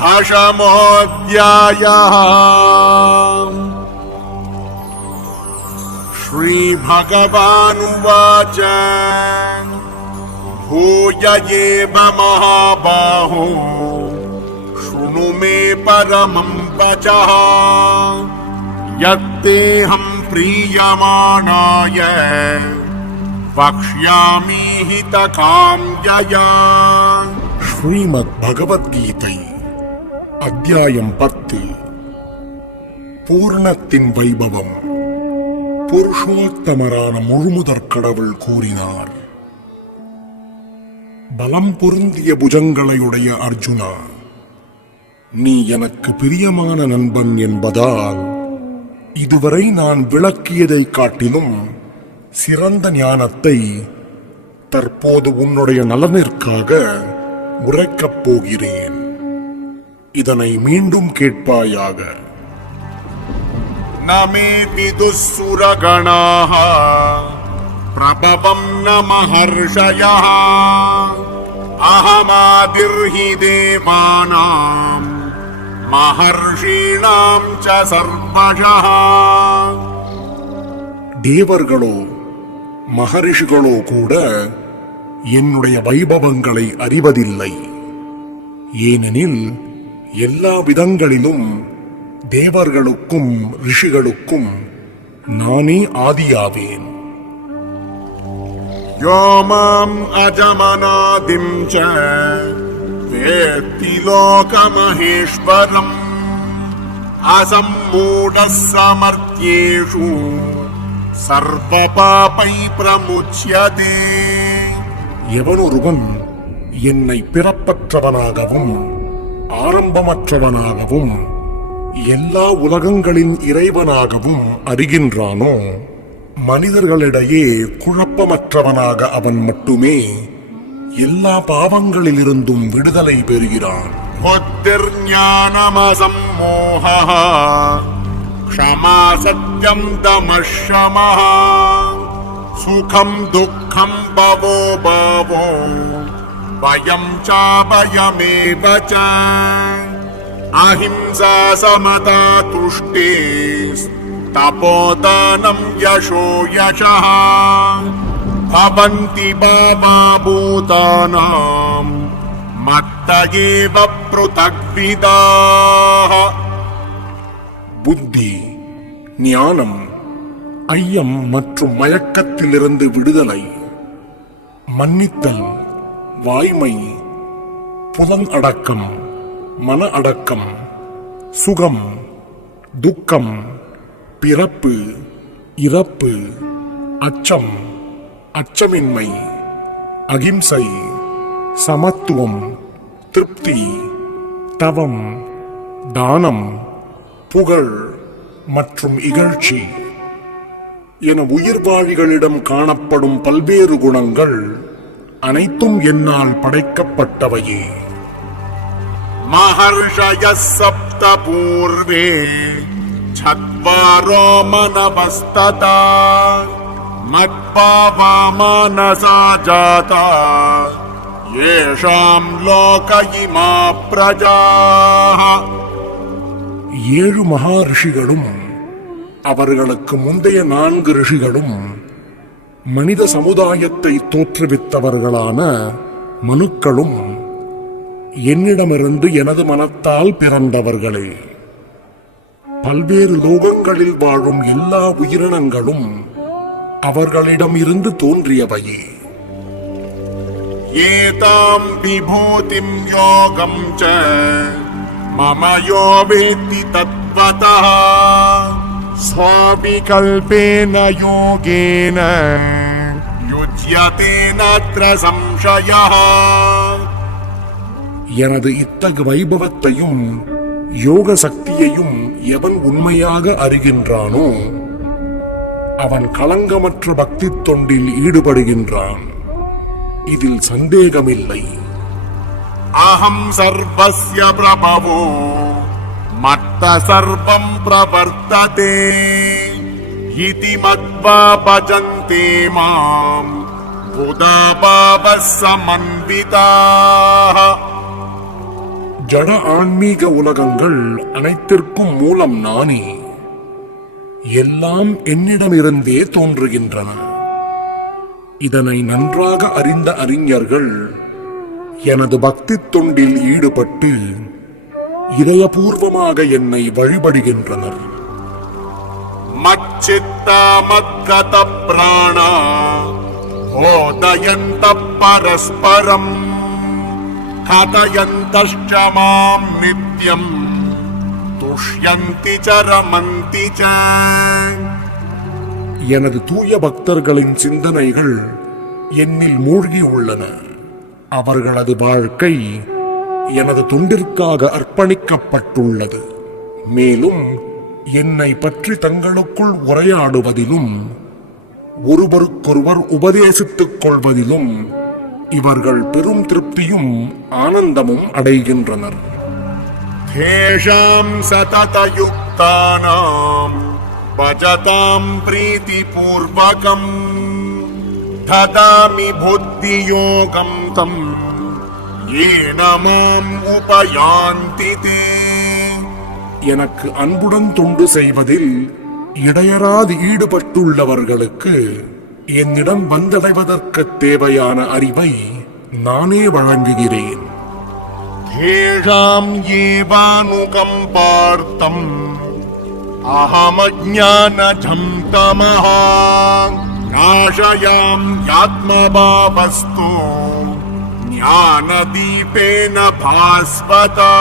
दशमोऽध्यायः श्रीभगवानुवाच। भूय एव महाबाहो शृणु मे परमं वचः। यत्तेऽहं प्रीयमाणाय वक्ष्यामि हितकाम्यया। श्रीमद्भगवद्गीतये। அத்தியாயம் பத்து. பூர்ணத்தின் வைபவம். புருஷோத்தமரான முழுமுதற் கடவுள் கூறினார். பலம் பொருந்திய புஜங்களையுடைய அர்ஜுனா நீ எனக்கு பிரியமான நண்பன் என்பதால் இதுவரை நான் விளக்கியதை காட்டிலும் சிறந்த ஞானத்தை தற்போது உன்னுடைய நலனிற்காக உரைக்கப் போகிறேன். இதனை மீண்டும் கேட்பாயாக. நமே விதுசுரகணாः பிரபவம் ந மகர்ஷயः அகமாதிர்ஹி தேவானாம். மகர்ஷீணாம் தேவர்களோ மகரிஷிகளோ கூட என்னுடைய வைபவங்களை அறிவதில்லை. ஏனெனில் எல்லா விதங்களிலும் தேவர்களுக்கும் ரிஷிகளுக்கும் நானே ஆதியாவேன். யோமாம் அஜமனாதிம் ச வேத்தி லோகமகேஸ்வரம். அசம்மூட சமர்த்தியேஷு சர்வ பாபை பிரமுச்சியதே. எவனொருவன் என்னை பிறப்பற்றவனாகவும் ஆரம்பமற்றவனாகவும் எல்லா உலகங்களின் இறைவனாகவும் அறிகின்றானோ மனிதர்களிடையே குழப்பமற்றவனாக அவன் மட்டுமே எல்லா பாவங்களிலிருந்தும் விடுதலை பெறுகிறான் புத்திர்ஞானமசம்மோகः क्षमा सत्यं दमशमः सुखं दुःखं भवो भावो भयं चाभयमेव च अहिंसा समता तुष्टे तपोदानं यशो यशः भवन्ति बाबा भूतानां मत्त एव पृथग्विदाः புத்தி ஞானம் ஐயம் மற்றும் மயக்கத்திலிருந்து விடுதலை மன்னித்தல் வாய்மை புலன் அடக்கம் மன அடக்கம் சுகம் துக்கம் பிறப்பு இறப்பு அச்சம் அச்சமின்மை அகிம்சை சமத்துவம் திருப்தி தவம் தானம் புகழ் மற்றும் இகழ்ச்சி என உயிர்வாழிகளிடம் காணப்படும் பல்வேறு குணங்கள் அனைத்தும் என்னால் படைக்கப்பட்டவையே. மகர்ஷய சப்த பூர்வே சத்வாரோ மனவஸ்ததா மத்பாவா மனசா ஜாதா. ஏஷாம் லோக இமா ஏழு மகா ரிஷிகளும் அவர்களுக்கு முந்தைய நான்கு ரிஷிகளும் மனித சமுதாயத்தை தோற்றுவித்தவர்களான மனுக்களும் என்னிடமிருந்து எனது மனத்தால் பிறந்தவர்களே. பல்வேறு லோகங்களில் வாழும் எல்லா உயிரினங்களும் அவர்களிடம் இருந்து தோன்றியவையே. ஏதாம் விபூதிம் யோகம் ச மம யோவேத்தி தத்வதா. तत्त्वतः स्वाभिकल्पेन योगेन युज्यते नात्र संशयः எனது இத்தகு வைபவத்தையும் யோக சக்தியையும் எவன் உண்மையாக அறிகின்றானோ அவன் களங்கமற்ற பக்தி தொண்டில் ஈடுபடுகின்றான் இதில் சந்தேகமில்லை அகம் சர்வஸ்ய பிரபவோ மத்த சர்வம் பிரவர்த்ததே இதி மத்வா பஜந்தே மாம் புதா பாப சமன்விதாக ஜட ஆன்மீக உலகங்கள் அனைத்திற்கும் மூலம் நானே எல்லாம் என்னிடமிருந்தே தோன்றுகின்றன இதனை நன்றாக அறிந்த அறிஞர்கள் எனது பக்தி தொண்டில் ஈடுபட்டு இதயபூர்வமாக என்னை வழிபடுகின்றனர். மச்சித்தா பிராணா ஓதயந்த பரஸ்பரம் கதயந்தஷ்ட நித்யம் துஷ்யந்தி சரமந்தி எனது தூய பக்தர்களின் சிந்தனைகள் என்னில் மூழ்கி உள்ளன அவர்களது வாழ்க்கை எனது துண்டிற்காக அர்ப்பணிக்கப்பட்டுள்ளது. மேலும் என்னை பற்றி தங்களுக்குள் உரையாடுவதிலும் ஒருவருக்கொருவர் உபதேசித்துக் கொள்வதிலும் இவர்கள் பெரும் திருப்தியும் ஆனந்தமும் அடைகின்றனர். தேஷாம் சததயுக்தானாம் பஜதாம் பிரீதி பூர்வகம் ததாமி புத்தி தம் ஏன மாம் எனக்கு அன்புடன் தொண்டு செய்வதில் இடையராது ஈடுபட்டுள்ளவர்களுக்கு என்னிடம் வந்தடைவதற்கு தேவையான அறிவை நானே வழங்குகிறேன். தேஷாம் ஏவானுகம் பார்த்தம். அகமஜானஜம் தமஹா. நாஷயாம் யாத்மபாவஸ்தோ. ஞானதீபேன பாஸ்வதா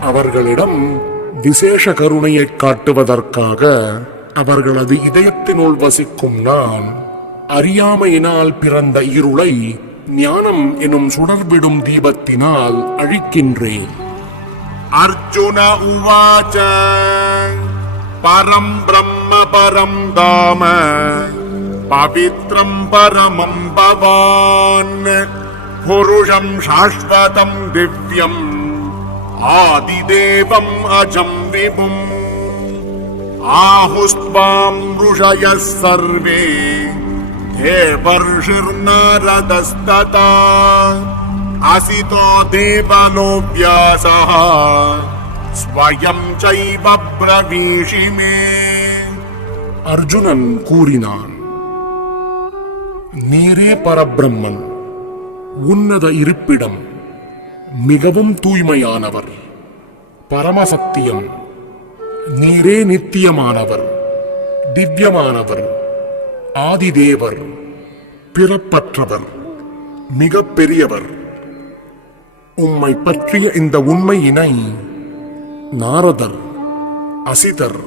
அவர்களிடம் விசேஷ கருணையை காட்டுவதற்காக அவர்களது இதயத்தினுள் வசிக்கும் நான் அறியாமையினால் பிறந்த இருளை ஞானம் எனும் சுடர்விடும் தீபத்தினால் அழிக்கின்றேன். அர்ஜுன உவாச்ச. பரம் பிரம்ம பரம் தாம. பவித்ரம் பரமம் பவான். पुरुषम् शाश्वतम दिव्यम् आदिदेव अजम् विपुम् आहुस्वाम ऋषयः सर्वे देवर्षिर्नरदस्तता असितो देवनो व्यासः ಸ್ವಯಂ ಚೈವ ಪ್ರವೀಶಿಮೇ ಅರ್ಜುನನ್ ಕೂರಿನಾನ್ ನೀರೇ ಪರಬ್ರಹ್ಮನ್ உன்னத இருப்பிடம் மிகவும் தூய்மையானவர். பரமசத்தியம் நீரே நித்தியமானவர் திவ்யமானவர் ஆதிதேவர் பிறப்பற்றவர் மிக பெரியவர் உம்மை பற்றிய இந்த உண்மையினை நாரதர் அசிதர்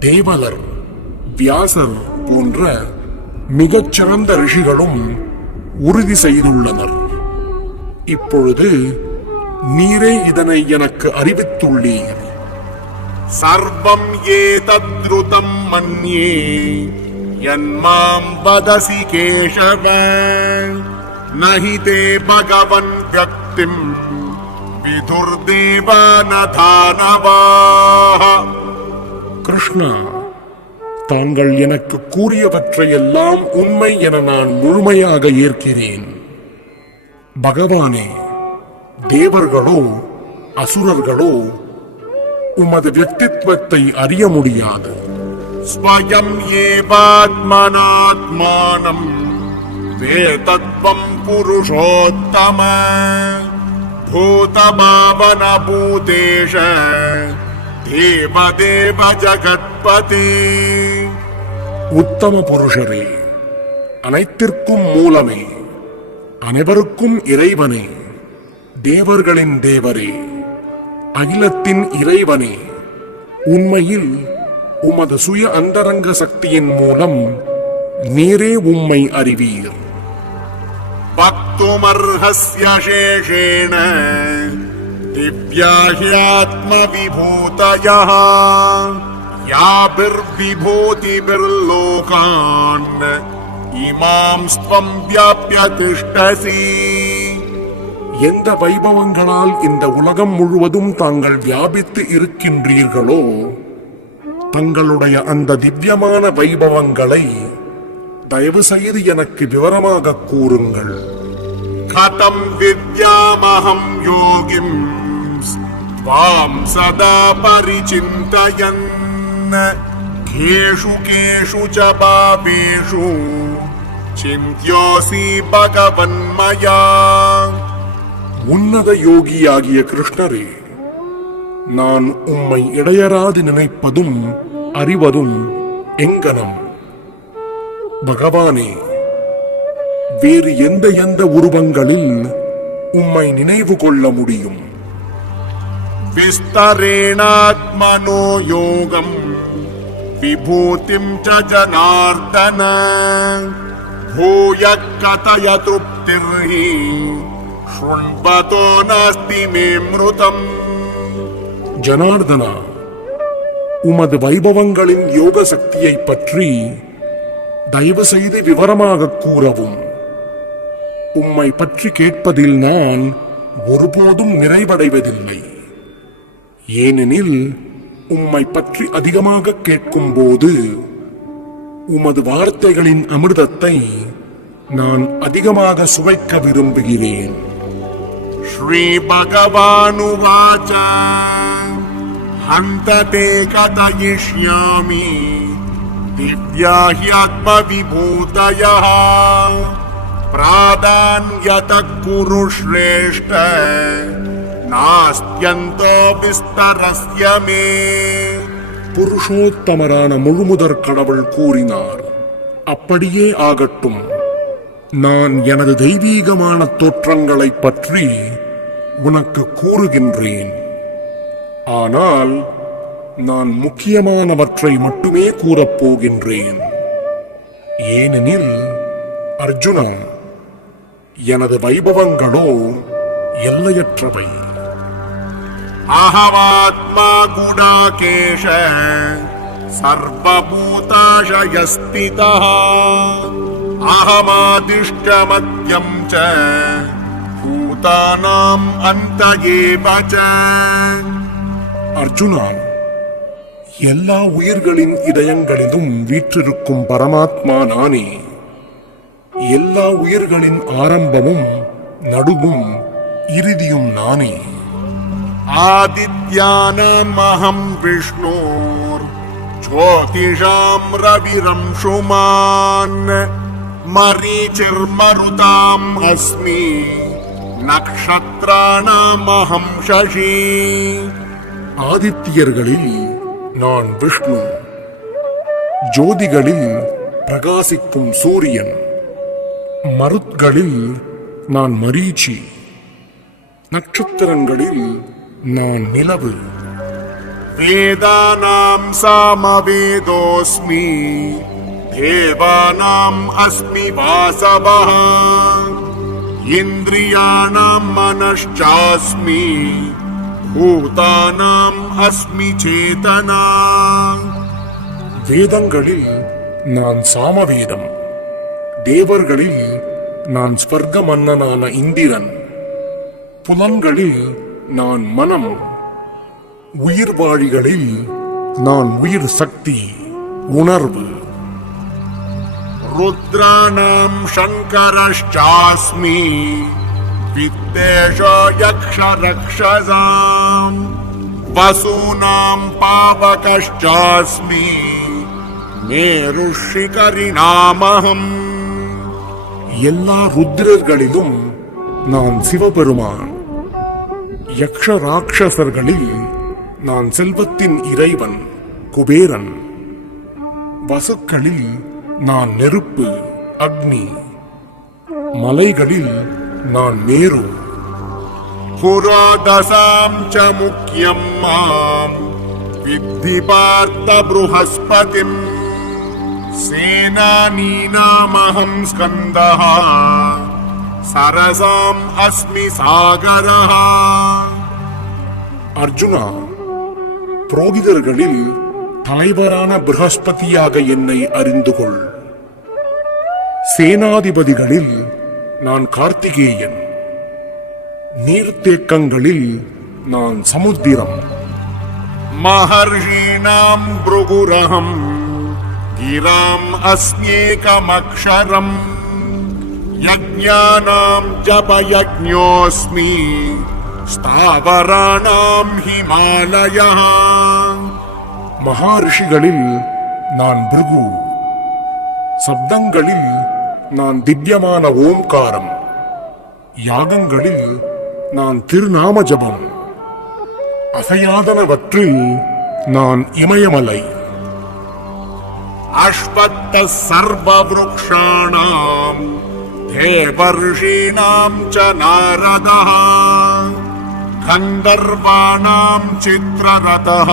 தேவலர் வியாசர் போன்ற மிகச் சிறந்த ரிஷிகளும் உறுதி செய்துள்ளனர். இப்பொழுது நீரே இதனை எனக்கு அறிவித்துள்ளீர். சர்வம் ஏ தத்ருதம் மன்யே என்மாம் வதசி கேஷவ நஹி தே பகவன் கத்திம் விதுர்தேவான கிருஷ்ணா தாங்கள் எனக்கு கூறியவற்றையெல்லாம் உண்மை என நான் முழுமையாக ஏற்கிறேன். பகவானே தேவர்களோ அசுரர்களோ உமது வியக்தித்வத்தை அறிய முடியாது. ஸ்வயம் ஏவாத்மனாத்மானம் வேதத்வம் புருஷோத்தம பூதபாவன பூதேஷ தேவதேவ ஜகத்பதி. உத்தம புருஷரே அனைத்திற்கும் மூலமே அனைவருக்கும் இறைவனே தேவர்களின் தேவரே அகிலத்தின் இறைவனே உண்மையில் உமது சுய அந்தரங்க சக்தியின் மூலம் நீரே உம்மை அறிவீர். பக்துமர்ஹஸ்யேஷேண திவ்யாஹ்யாத்ம விபூதயா. याभिर्विभूतिभिर्लोकान् इमां त्वम् व्याप्य तिष्ठसि எந்த வைபவங்களால் இந்த உலகம் முழுவதும் தாங்கள் வியாபித்து இருக்கின்றீர்களோ தங்களுடைய அந்த திவ்யமான வைபவங்களை தயவு செய்து எனக்கு விவரமாக கூறுங்கள் कथम् विद्याम् त्वामहं योगिम् त्वां सदा परिचिन्तयन् केषु केषु च पापेषु चिन्त्योऽसि भगवन्मया உன்னத யோகியாகிய கிருஷ்ணரே நான் உம்மை இடையராது நினைப்பதும் அறிவதும் எங்கனம் பகவானே வேறு எந்த எந்த உருவங்களில் உம்மை நினைவு கொள்ள முடியும் विस्तरेणात्मनो योगम् विभूतिम् च जनार्दन भूयः कथय तृप्तिर्हि शृण्वतो नास्ति मे मृतम् ஜனார்தனா உமது வைபவங்களின் யோக சக்தியை பற்றி தயவு செய்து விவரமாக கூறவும் உம்மை பற்றி கேட்பதில் நான் ஒருபோதும் நிறைவடைவதில்லை ஏனெனில் உம்மை பற்றி அதிகமாக கேட்கும் போது உமது வார்த்தைகளின் அமிர்தத்தை நான் அதிகமாக சுவைக்க விரும்புகிறேன். ஸ்ரீ பகவானுவாச்சா ஹந்ததே கதயிஷ்யாமி திவ்யாஹ்யாத்மவிபூதயா பிராதான்யத குரு ஸ்ரேஷ்ட நாஸ்தியந்தோ விஸ்தரஸ்யமே புருஷோத்தமரான முழுமுதற் கடவுள் கூறினார் அப்படியே ஆகட்டும். நான் எனது தெய்வீகமான தோற்றங்களைப் பற்றி உனக்கு கூறுகின்றேன். ஆனால் நான் முக்கியமானவற்றை மட்டுமே கூறப்போகின்றேன் ஏனெனில் அர்ஜுனா எனது வைபவங்களோ எல்லையற்றவை. अहमात्मा गुडाकेश सर्वभूताशयस्थितः अहमादिष्टमद्यम् च भूतानाम् अन्त एव च அர்ஜுனா எல்லா உயிர்களின் இதயங்களிலும் வீற்றிருக்கும் பரமாத்மா நானே எல்லா உயிர்களின் ஆரம்பமும் நடுவும் இறுதியும் நானே आदित्यानामहम् विष्णोर् ज्योतिषाम् रविरंशुमान् मरीचिर्मरुताम् अस्मि नक्षत्राणामहम् शशी ஆதித்யர்களில் நான் விஷ்ணு ஜோதிகளில் பிரகாசிக்கும் சூரியன் மருத்களில் நான் மரீச்சி நட்சத்திரங்களில் நான் நிலவு वेदानाम् सामवेदोऽस्मि देवानाम् अस्मि वासवः इन्द्रियाणाम् मनश्चास्मि भूतानाम् अस्मि चेतना வேதங்களில் நான் சாமவேதம் தேவர்களில் நான் ஸ்வர்க மன்னனான இந்திரன் புலன்களில் நான் மனம் உயிர் வாழிகளில் நான் உயிர் சக்தி உணர்வு. ருத்ராணாம் சங்கரஷ்டாஸ்மி வித்தேஷோ யக்ஷரக்ஷசாம் வசூனாம் பாவகஷ்டாஸ்மி மேருஷிகரிணாமகம் எல்லா ருத்ரர்களிலும் நான் சிவபெருமான். யக்ஷ ராட்சசர்களில் நான் செல்வத்தின் இறைவன் குபேரன் வசுக்களில் நான் நெருப்பு அக்னி மலைகளில் நான் மேரு पुरोदसाम् च मुख्यम् माम् विद्धि पार्थ बृहस्पतिम् सेनानीनामहम् स्कन्दः सरसाम् अस्मि सागरः அர்ஜுனா புரோகிதர்களில் தலைவரான பிரகஸ்பதியாக என்னை அறிந்து கொள். சேனாதிபதிகளில் நான் கார்த்திகேயன். நீர்த்தேக்கங்களில் நான் சமுத்திரம். மகர்ஷீணாம் புருகுரகம் கிராம் அஸ்மேகமக்ஷரம் யஜ்ஞானாம் ஜபயஜ்ஞோஸ்மி. स्थावराणां हिमालयः மகாரிஷிகளில் நான் பிருகு சப்தங்களில் நான் திவ்யமான ஓம்காரம் யாகங்களில் நான் திருநாம ஜபம் அசையாதனவற்றில் நான் இமயமலை अश्वत्थः सर्ववृक्षाणां देवर्षीणां च नारदः गन्धर्वाणां चित्ररथः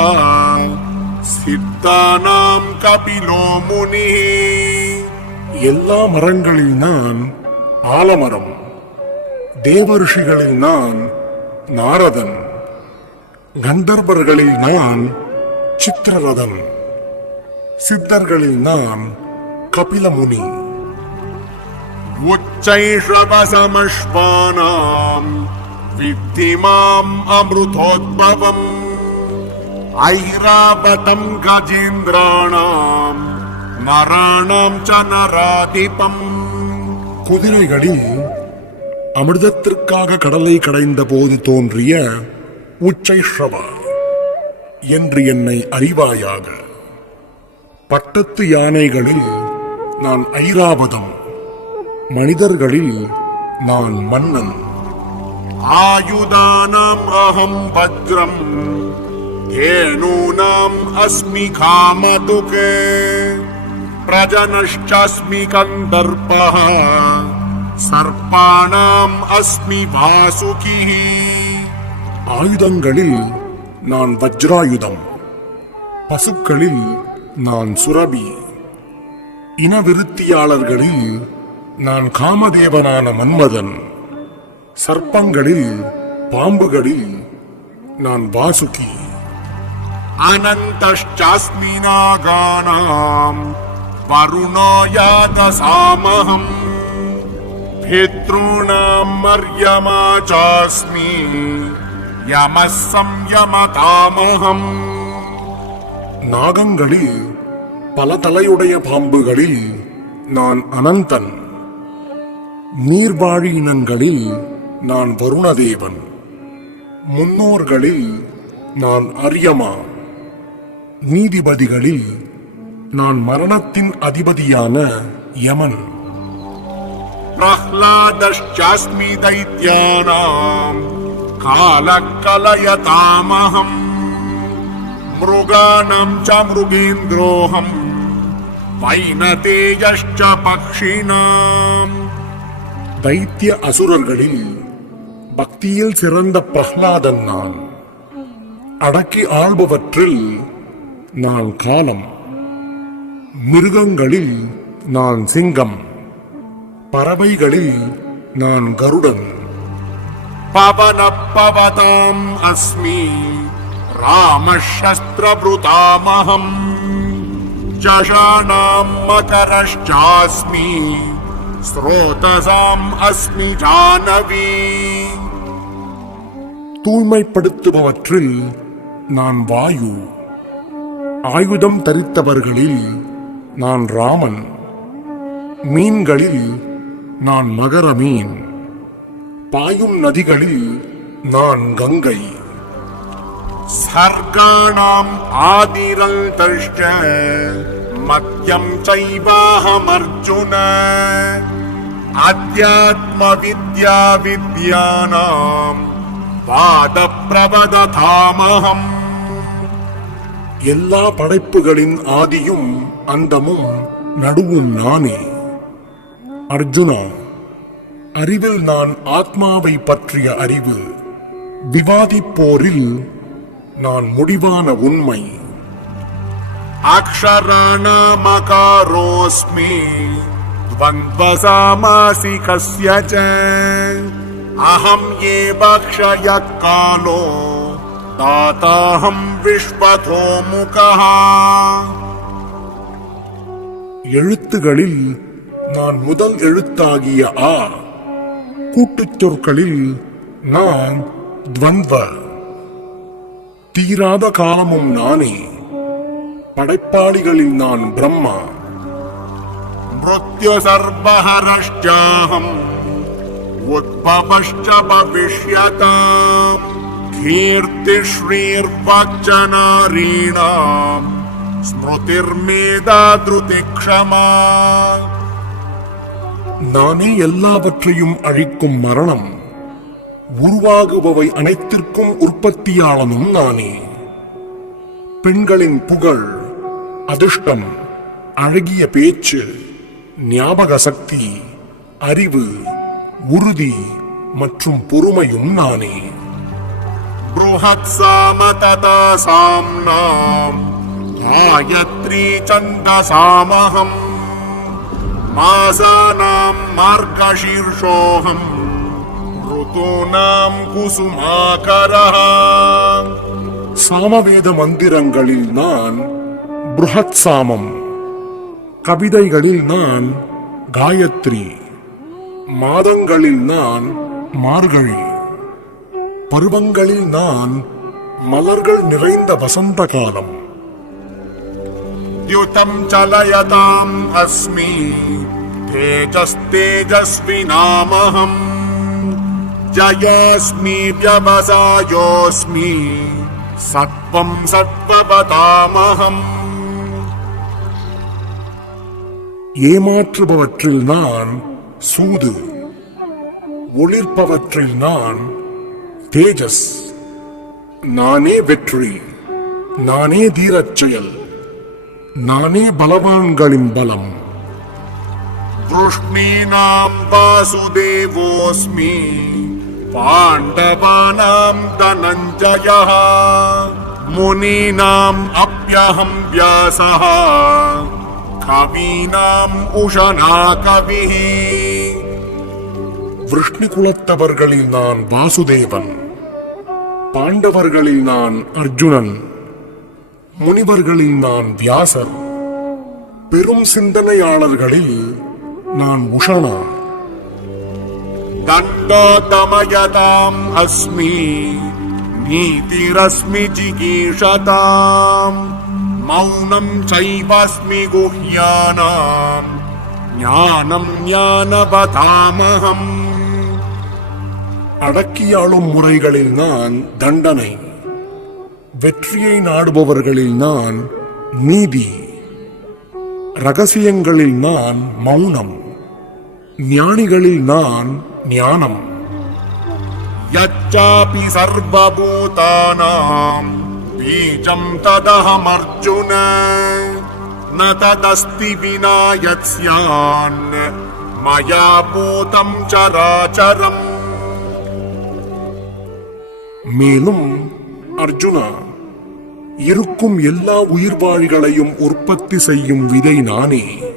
सिद्धानां कपिलो मुनिः எல்லா மரங்களில் நான் ஆலமரம் தேவரிஷிகளில் நான் நாரதன் கந்தர்வர்களில் நான் சித்திரரதன் சித்தர்களில் நான் கபிலமுனி उच्चैषवसमश्वानाम् विद्धि வித்திமாம் அமிருதோத்பவம் ஐராபதம் கஜேந்திராணாம் நராணாம் ச நராதிபம் குதிரைகளில் அமிர்தத்திற்காக கடலை கடைந்த போது தோன்றிய உச்சை ஷ்ரவா என்று என்னை அறிவாயாக. பட்டத்து யானைகளில் நான் ஐராவதம் மனிதர்களில் நான் மன்னன். आयुधानाम् अहम् वज्रम् धेनूनाम् अस्मि कामदुके प्रजनश्चास्मि कन्दर्पः सर्पाणाम् अस्मि वासुकिः ஆயுதங்களில் நான் வஜ்ராயுதம் பசுக்களில் நான் சுரபி இனவிருத்தியாளர்களில் நான் காமதேவனான மன்மதன் சர்ப்பங்களில் பாம்புகளில் நான் வாசுகி अनन्तश्चास्मि नागानाम् वरुणो यादसामहम् पितॄणाम् मर्यमा चास्मि यमः संयमतामहम् நாகங்களில் பல தலையுடைய பாம்புகளில் நான் அனந்தன் நீர்வாழி இனங்களில் நான் வருணதேவன். முன்னோர்களில் நான் அரியமா. நீதிபதிகளில் நான் மரணத்தின் அதிபதியான யமன். பிரஹ்லாதஷ்சாஸ்மி தைத்யானாம் காலக்கலயதாமகம். மிருகாணம் ச மிருகேந்திரோகம் வைனதேயஷ்ச பக்ஷினாம் தைத்திய அசுரர்களில் பக்தியில் சிறந்த பிரஹ்லாதன் நான். அடக்கி ஆள்பவற்றில் நான் காலம் மிருகங்களில் நான் சிங்கம். பறவைகளில் நான் கருடன். பவனப்பவதாம் அஸ்மி. ராமசஸ்திரபுதாமகம் ஜஷாணாம் மகரஷ்சாஸ்மி ஸ்ரோதசாம் அஸ்மி ஜானவீ. தூய்மைப்படுத்துபவற்றில் நான் வாயு. ஆயுதம் தரித்தவர்களில் நான் ராமன். மீன்களில் நான் மகர மீன் பாயும் நதிகளில் நான் கங்கை. சர்க்காணாம் ஆதிரல் தஷ்ட மத்தியம் சைவாகம் அர்ஜுன அத்தியாத்ம வித்யா வித்யானாம் वादप्रवदधामहम् எல்லா படைப்புகளின் ஆதியும் அந்தமும் நடுவும் நானே அர்ஜுனா அறிவில் நான் ஆத்மாவை பற்றிய அறிவு விவாதிப்போரில் நான் முடிவான உண்மை अक्षराणामकारोऽस्मि द्वन्द्वसामासिकस्य च अहम् एव क्षयः कालो दाताहम् विश्वतोमुखः எழுத்துகளில் நான் முதல் எழுத்தாகிய ஆ கூட்டுச் சொற்களில் நான் துவந்த்வ தீராத காலமும் நானே படைப்பாளிகளில் நான் பிரம்மா मृत्युसर्वहरश्चाहम् उद्भवश्च भविष्यताम् कीर्तिश्रीर्वाक्च नारीणाम् स्मृतिर्मेधा धृतिक्षमा நானே எல்லாவற்றையும் அழிக்கும் மரணம் உருவாகுபவை அனைத்திற்கும் உற்பத்தியாளனும் நானே பெண்களின் புகழ் அதிர்ஷ்டம் அழகிய பேச்சு ஞாபக சக்தி அறிவு உறுதி மற்றும் பொறுமையும் நானே. சாம்னாம் காயத்ரி சந்த சந்தசாமகம். மாசானாம் மார்கஷீர்ஷோகம் ருதூனாம் குசுமாகரஹ. சாமவேத மந்திரங்களில் நான் புருஹத் சாமம் கவிதைகளில் நான் காயத்ரி. மாதங்களில் நான் மார்கழி. பருவங்களில் நான் மலர்கள் நிறைந்த வசந்த காலம். யுதம் சலயதாம் அஸ்மி. தேஜஸ் தேஜஸ்தேஜஸ்வி நாமஹம் ஜயாஸ்மி வியவசாயோஸ்மி சத்வம் சத்வபதாமகம். ஏமாற்றுபவற்றில் நான் சூது ஒளிர்ப்பவற்றில் நான் தேஜஸ் நானே வெற்றி நானே தீரச் செயல் நானே பலவான்களின் பலம் वृष्णीनाम् वासुदेवोऽस्मि पाण्डवानाम् धनञ्जयः मुनीनाम् अप्यहम् व्यासः कवीनाम् उशना कविः விஷ்ணு குலத்தவர்களில் நான் வாசுதேவன். பாண்டவர்களில் நான் அர்ஜுனன். முனிவர்களில் நான் வியாசர். பெரும் சிந்தனையாளர்களில் நான் உஷனா. தண்டோதமயதாம் அஸ்மி நீதிரஸ்மி ஜிகீஷதாம். மௌனம் சைவஸ்மி குஹ்யானாம். ஞானம் ஞானபதாமகம் அடக்கியாளும் முறைகளில் நான் தண்டனை வெற்றியை நாடுபவர்களில் நான் நீதி ரகசியங்களில் நான் மௌனம் ஞானிகளில் நான் ஞானம் यच्चापि सर्वभूतानाम् बीजम् तदहमर्जुन न तदस्ति विना यत् स्यान् मया भूतम् चराचरम् மேலும் அர்ஜுனா இருக்கும் எல்லா உயிர்வாழிகளையும் உற்பத்தி செய்யும் விதை நானே.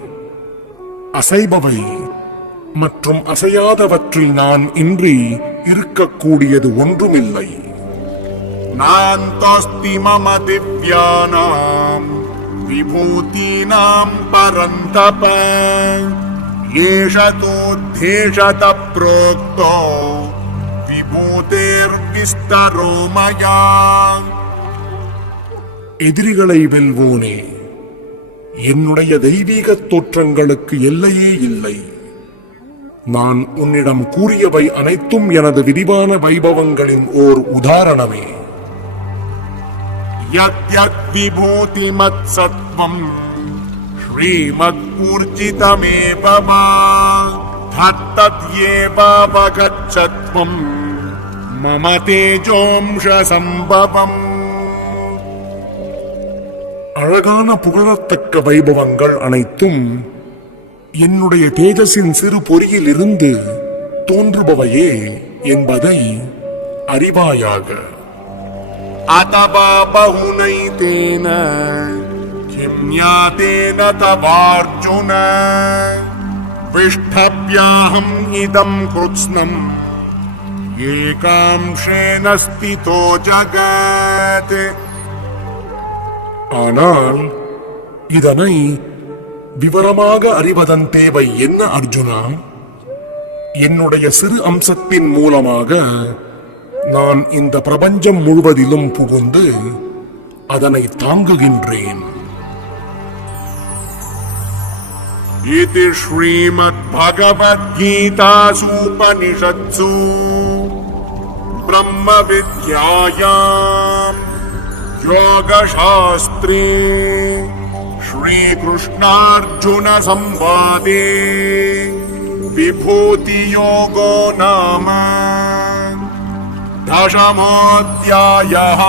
அசைபவை மற்றும் அசையாதவற்றில் நான் இன்றி இருக்கக்கூடியது ஒன்றுமில்லை. நான் தாஸ்தி மம திவ்யானாம் விபூதீனாம் பரந்தப ஏஷதோத்தேஷத புரோக்தோ விபூதே விஸ்தரோ எதிரிகளை வெல்வோனே என்னுடைய தெய்வீக தோற்றங்களுக்கு எல்லையே இல்லை. நான் உன்னிடம் கூறியவை அனைத்தும் எனது விரிவான வைபவங்களின் ஓர் உதாரணமே. விபூதிமத் சத்வம் ஸ்ரீமத் ஊர்ஜிதமேவ மா. தத்தத் ஏவாவகச்சத்வம் मम தேஜோம்ஷம்பவம் அழகான புகழத்தக்க வைபவங்கள் அனைத்தும் என்னுடைய தேஜஸின் சிறு பொறியிலிருந்து தோன்றுபவையே என்பதை அறிவாயாக. அதவா பகுனை தேன கிம் யாதேன தவார்ஜுன விஷ்டப்யாஹம் இதம் கிருத்ஸ்னம். ஏகாம்ஷேன ஸ்திதோ ஜகத் ஆனால் இதனை விவரமாக அறிவதன் தேவை என்ன அர்ஜுனா என்னுடைய சிறு அம்சத்தின் மூலமாக நான் இந்த பிரபஞ்சம் முழுவதிலும் புகுந்து அதனை தாங்குகின்றேன் இது ஸ்ரீமத் பகவத்கீதாசூபனிஷத்சூ ब्रह्मविद्यायाम् योगशास्त्रे श्रीकृष्णार्जुनसंवादे विभूतियोगो नाम दशमोऽध्यायः।